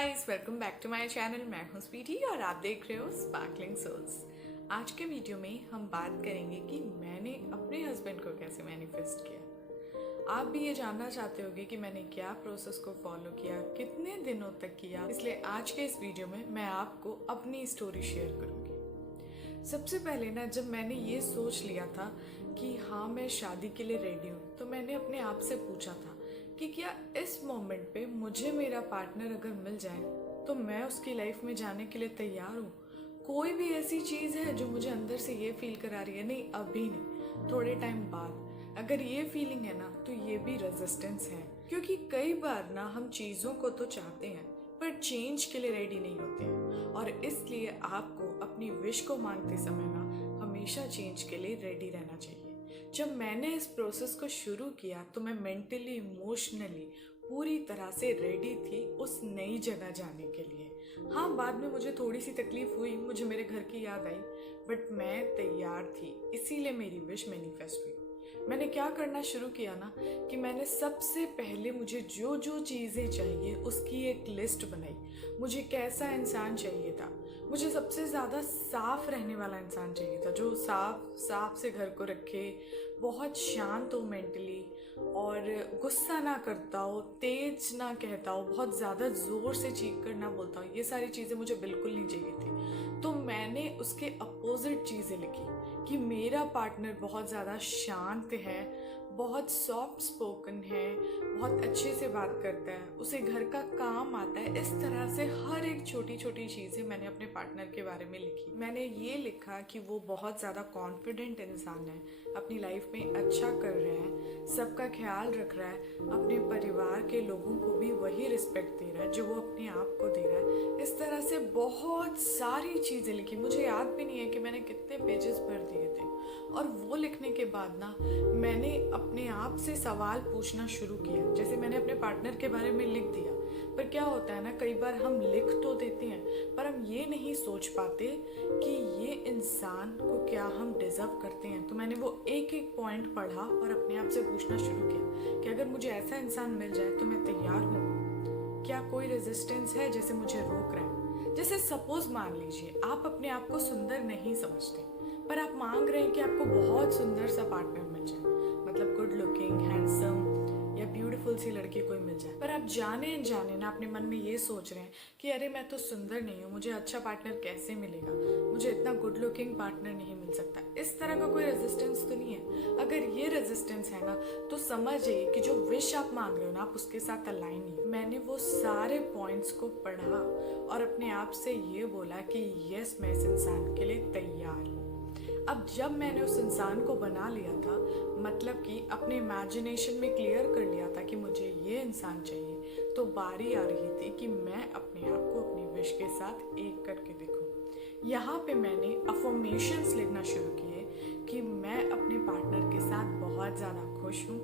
Guys, welcome back to my channel. मैं हूं स्वीटी और आप देख रहे हो स्पार्कलिंग सोल्स। आज के वीडियो में हम बात करेंगे कि मैंने अपने हस्बैंड को कैसे मैनिफेस्ट किया। आप भी ये जानना चाहते होंगे कि मैंने क्या प्रोसेस को फॉलो किया, कितने दिनों तक किया। इसलिए आज के इस वीडियो में मैं आपको अपनी स्टोरी शेयर करूंगी। सबसे पहले ना, जब मैंने ये सोच लिया था कि हाँ मैं शादी के लिए रेडी हूँ, तो मैंने अपने आप से पूछा था कि क्या इस मोमेंट पे मुझे मेरा पार्टनर अगर मिल जाए तो मैं उसकी लाइफ में जाने के लिए तैयार हूँ। कोई भी ऐसी चीज़ है जो मुझे अंदर से ये फील करा रही है, नहीं अभी नहीं, थोड़े टाइम बाद। अगर ये फीलिंग है ना, तो ये भी रेजिस्टेंस है। क्योंकि कई बार ना हम चीज़ों को तो चाहते हैं पर चेंज के लिए रेडी नहीं होते हैं, और इसलिए आपको अपनी विश को मांगते समय ना हमेशा चेंज के लिए रेडी रहना चाहिए। जब मैंने इस प्रोसेस को शुरू किया तो मैं मेंटली इमोशनली पूरी तरह से रेडी थी उस नई जगह जाने के लिए। हाँ, बाद में मुझे थोड़ी सी तकलीफ हुई, मुझे मेरे घर की याद आई, बट मैं तैयार थी। इसीलिए मेरी विश मैनिफेस्ट हुई। मैंने क्या करना शुरू किया ना, कि मैंने सबसे पहले मुझे जो जो चीज़ें चाहिए उसकी एक लिस्ट बनाई। मुझे कैसा इंसान चाहिए था। मुझे सबसे ज़्यादा साफ रहने वाला इंसान चाहिए था, जो साफ से घर को रखे, बहुत शांत हो मेंटली, और गुस्सा ना करता हो, तेज ना कहता हो, बहुत ज़्यादा ज़ोर से चीख कर ना बोलता हो। ये सारी चीज़ें मुझे बिल्कुल नहीं चाहिए थी। तो मैंने उसके अपोजिट चीज़ें लिखी कि मेरा पार्टनर बहुत ज़्यादा शांत है, बहुत सॉफ्ट स्पोकन है, बहुत अच्छे से बात करता है, उसे घर का काम आता है। इस तरह से हर एक छोटी छोटी चीज़ें मैंने अपने पार्टनर के बारे में लिखी। मैंने ये लिखा कि वो बहुत ज़्यादा कॉन्फिडेंट इंसान है, अपनी लाइफ में अच्छा कर रहा है, सबका ख्याल रख रहा है, अपने परिवार के लोगों को भी वही रिस्पेक्ट दे रहा है जो वो अपने आप को दे रहा है। इस तरह से बहुत सारी चीज़ें लिखी। मुझे याद भी नहीं है कि मैंने कितने पेजेस भर दिए थे। और वो लिखने के बाद ना, मैंने अपने आप से सवाल पूछना शुरू किया। जैसे मैंने अपने पार्टनर के बारे में लिख दिया, पर क्या होता है ना, कई बार हम लिख तो देते हैं पर हम ये नहीं सोच पाते कि ये इंसान को क्या हम डिजर्व करते हैं। तो मैंने वो एक एक पॉइंट पढ़ा और अपने आप से पूछना शुरू किया कि अगर मुझे ऐसा इंसान मिल जाए तो मैं तैयार हूँ। क्या कोई रेजिस्टेंस है जैसे मुझे रोक रहा है। जैसे सपोज मान लीजिए आप अपने आप को सुंदर नहीं समझते, पर आप मांग रहे हैं कि आपको बहुत सुंदर सा पार्टनर मिल जाए, मतलब गुड लुकिंग, हैंडसम या ब्यूटीफुल सी लड़की कोई मिल जाए। पर आप जाने अनजाने ना अपने मन में ये सोच रहे हैं कि अरे मैं तो सुंदर नहीं हूँ, मुझे अच्छा पार्टनर कैसे मिलेगा, मुझे इतना गुड लुकिंग पार्टनर नहीं मिल सकता। इस तरह का कोई रेजिस्टेंस तो नहीं है। अगर ये रेजिस्टेंस है ना, तो समझिए कि जो विश आप मांग रहे हो ना, आप उसके साथ अलाइन नहीं। मैंने वो सारे पॉइंट्स को पढ़ा और अपने आप से ये बोला कि यस, मैं इस इंसान के लिए तैयार हूँ। अब जब मैंने उस इंसान को बना लिया था, मतलब कि अपने इमेजिनेशन में क्लियर कर लिया था कि मुझे ये इंसान चाहिए, तो बारी आ रही थी कि मैं अपने आप को अपनी विश के साथ एक करके देखूं। यहाँ पे मैंने अफर्मेशंस लिखना शुरू किए कि मैं अपने पार्टनर के साथ बहुत ज़्यादा खुश हूँ,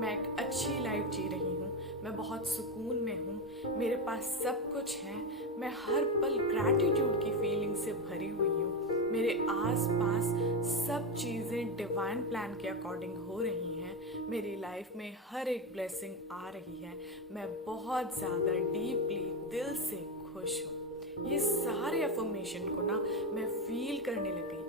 मैं एक अच्छी लाइफ जी रही हूँ, मैं बहुत सुकून में हूँ, मेरे पास सब कुछ है, मैं हर पल ग्रैटिट्यूड की फीलिंग से भरी हुई हूँ, मेरे आसपास सब चीज़ें डिवाइन प्लान के अकॉर्डिंग हो रही हैं, मेरी लाइफ में हर एक ब्लेसिंग आ रही है, मैं बहुत ज़्यादा डीपली दिल से खुश हूँ। ये सारे अफर्मेशन को ना मैं फील करने लगी।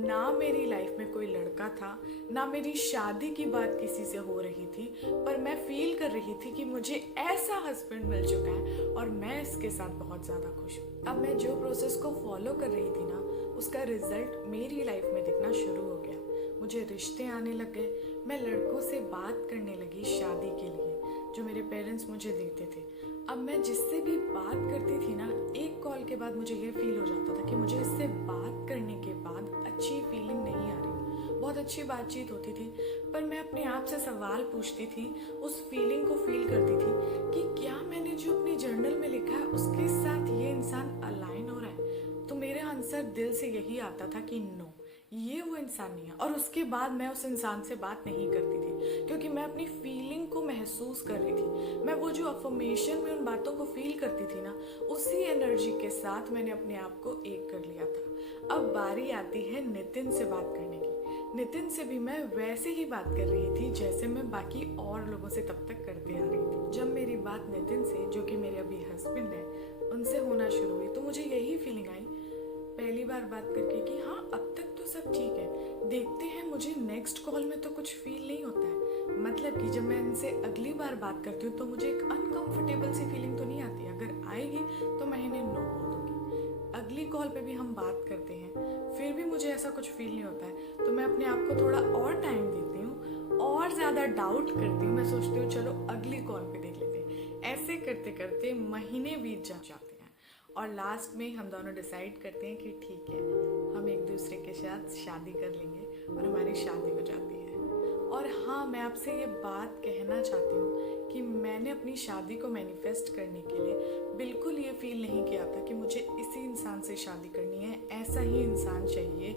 ना मेरी लाइफ में कोई लड़का था, ना मेरी शादी की बात किसी से हो रही थी, पर मैं फील कर रही थी कि मुझे ऐसा हस्बैंड मिल चुका है और मैं इसके साथ बहुत ज़्यादा खुश हूँ। अब मैं जो प्रोसेस को फॉलो कर रही थी ना, उसका रिजल्ट मेरी लाइफ में दिखना शुरू हो गया। मुझे रिश्ते आने लग गए, मैं लड़कों से बात करने लगी शादी के लिए, जो मेरे पेरेंट्स मुझे देते थे। अब मैं जिससे भी बात करती थी ना, एक कॉल के बाद मुझे ये फील हो जाता था कि मुझे इससे बात करने के बाद अच्छी फीलिंग नहीं आ रही। बहुत अच्छी बातचीत होती थी, पर मैं अपने आप से सवाल पूछती थी, उस फीलिंग को फील करती थी कि क्या मैंने जो अपने जर्नल में लिखा है उसके साथ ये इंसान अलाइन हो रहा है। तो मेरा आंसर दिल से यही आता था कि नो, ये वो इंसान नहीं है। और उसके बाद मैं उस इंसान से बात नहीं करती थी, क्योंकि मैं अपनी फीलिंग को महसूस कर रही थी। मैं वो जो अफर्मेशन में उन बातों को फील करती थी ना, उसी एनर्जी के साथ मैंने अपने आप को एक कर लिया था। अब बारी आती है नितिन से बात करने की। नितिन से भी मैं वैसे ही बात कर रही थी जैसे मैं बाकी और लोगों से तब तक करते आ रही थी। जब मेरी बात नितिन से, जो कि मेरे अभी हस्बैंड है, उनसे होना शुरू हुई, तो मुझे यही फीलिंग आई पहली बार बात करके कि हाँ अब तक तो सब ठीक है, देखते हैं मुझे नेक्स्ट कॉल में तो कुछ फील नहीं होता है। मतलब कि जब मैं इनसे अगली बार बात करती हूँ तो मुझे एक अनकंफर्टेबल सी फीलिंग तो नहीं आती, अगर आएगी तो मैं इन्हें नो बोल दूँगी। अगली कॉल पे भी हम बात करते हैं, फिर भी मुझे ऐसा कुछ फील नहीं होता है, तो मैं अपने आप को थोड़ा और टाइम देती हूँ और ज़्यादा डाउट करती हूँ। मैं सोचती हूँ चलो अगली कॉल पे देख लेते हैं। ऐसे करते करते महीने बीत जाते हैं और लास्ट में हम दोनों डिसाइड करते हैं कि ठीक है, हम एक दूसरे के साथ शादी कर लेंगे और हमारी शादी हो जाती है। और हाँ, मैं आपसे ये बात कहना चाहती हूँ कि मैंने अपनी शादी को मैनिफेस्ट करने के लिए बिल्कुल ये फील नहीं किया था कि मुझे इसी इंसान से शादी करनी है, ऐसा ही इंसान चाहिए,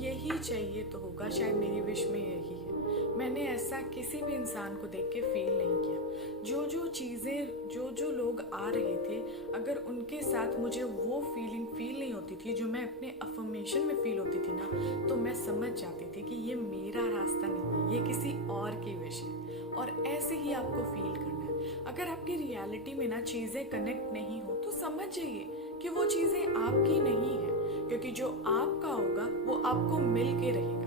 यही चाहिए तो होगा, शायद मेरी विश में यही है। मैंने ऐसा किसी भी इंसान को देख के फील नहीं किया। जो चीज़ें जो लोग आ रहे थे, अगर उनके साथ मुझे वो फीलिंग फील नहीं होती थी जो मैं अपने अफर्मेशन में फील होती थी ना, तो मैं समझ जाती थी कि ये मेरा रास्ता नहीं है, ये किसी और की विश है। और ऐसे ही आपको फील करना है। अगर आपकी रियलिटी में ना चीज़ें कनेक्ट नहीं हो तो समझ जाइए कि वो चीज़ें आपकी नहीं है, क्योंकि जो आपका होगा वो आपको मिल के रहेगा।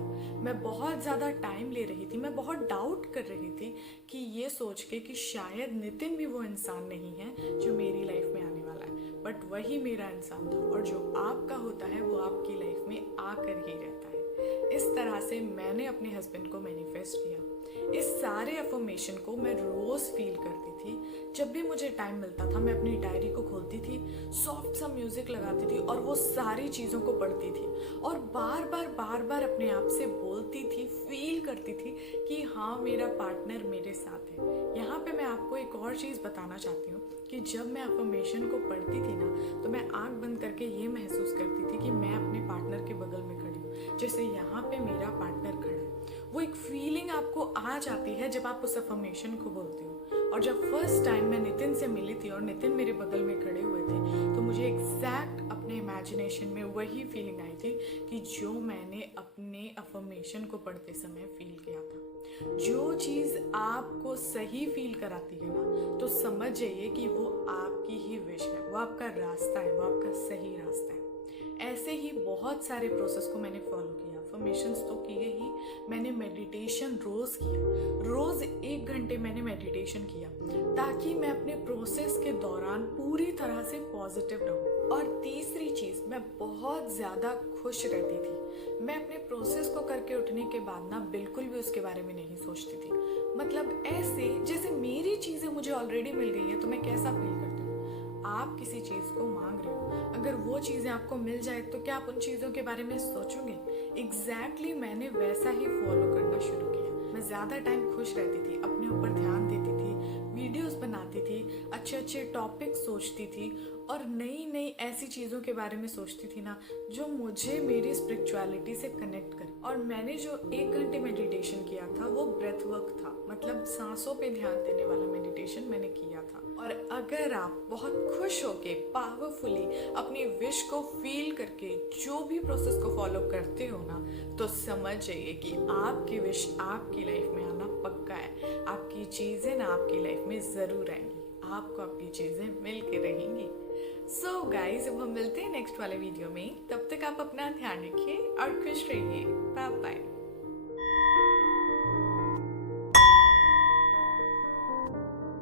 मैं बहुत ज़्यादा टाइम ले रही थी, मैं बहुत डाउट कर रही थी कि ये सोच के कि शायद नितिन भी वो इंसान नहीं है जो मेरी लाइफ में आने वाला है, बट वही मेरा इंसान था। और जो आपका होता है वो आपकी लाइफ में आकर ही रहता है। इस तरह से मैंने अपने हस्बैंड को मैनिफेस्ट किया। इस सारे अफर्मेशन को मैं रोज़ फील करती थी। जब भी मुझे टाइम मिलता था मैं अपनी डायरी को खोलती थी, सॉफ्ट सा म्यूज़िक लगाती थी और वो सारी चीज़ों को पढ़ती थी और बार बार अपने आप से बोलती थी, फील करती थी कि हाँ मेरा पार्टनर मेरे साथ है। यहाँ पे मैं आपको एक और चीज़ बताना चाहती हूँ कि जब मैं अफर्मेशन को पढ़ती थी ना, तो मैं आँख बंद करके ये महसूस करती थी कि मैं अपने पार्टनर के बगल में खड़ी हूँ, जैसे यहाँ पे मेरा पार्टनर खड़ा है। वो एक फीलिंग आपको आ जाती है जब आप उस अफर्मेशन को बोलते हो। और जब फर्स्ट टाइम मैं नितिन से मिली थी और नितिन मेरे बगल में खड़े हुए थे, तो मुझे एग्जैक्ट अपने इमेजिनेशन में वही फीलिंग आई थी कि जो मैंने अपने अफर्मेशन को पढ़ते समय फील किया था। जो चीज़ आपको सही फील कराती है ना, तो समझ जाइए कि वो आपकी ही विश है, वो आपका रास्ता है, वो आपका सही रास्ता है। ऐसे ही बहुत सारे प्रोसेस को मैंने फॉलो किया। अफर्मेशंस तो किए ही, मैंने मेडिटेशन रोज़ किया। रोज़ 1 घंटे मैंने मेडिटेशन किया ताकि मैं अपने प्रोसेस के दौरान पूरी तरह से पॉजिटिव रहूं। और तीसरी चीज़, मैं बहुत ज़्यादा खुश रहती थी। मैं अपने प्रोसेस को करके उठने के बाद ना बिल्कुल भी उसके बारे में नहीं सोचती थी। मतलब ऐसे जैसे मेरी चीज़ें मुझे ऑलरेडी मिल गई है तो मैं कैसा फील करती हूँ। आप किसी चीज़ को मांग रहे हो, अगर वो चीज़ें आपको मिल जाए तो क्या आप उन चीज़ों के बारे में सोचोगे? एग्जैक्टली मैंने वैसा ही फॉलो करना शुरू किया। मैं ज़्यादा टाइम खुश रहती थी, अपने ऊपर ध्यान देती थी, वीडियोस बनाती थी, अच्छे अच्छे टॉपिक सोचती थी और नई नई ऐसी चीज़ों के बारे में सोचती थी ना जो मुझे मेरी स्पिरिचुअलिटी से कनेक्ट करे। और मैंने जो 1 घंटे मेडिटेशन किया था वो ब्रेथ वर्क था, मतलब सांसों पे ध्यान देने वाला मेडिटेशन मैंने किया था। और अगर आप बहुत खुश होके पावरफुली अपनी विश को फील करके जो भी प्रोसेस को फॉलो करते हो ना, तो समझ जाइए कि आपकी विश आपकी लाइफ में आना पक्का है। आपकी चीज़ें ना आपकी लाइफ में ज़रूर आएंगी, आपको आपकी चीज़ें मिल के रहेंगी। सो गाइज, अब हम मिलते हैं नेक्स्ट वाले वीडियो में। तब तक आप अपना ध्यान रखिए और खुश रहिए। Bye bye.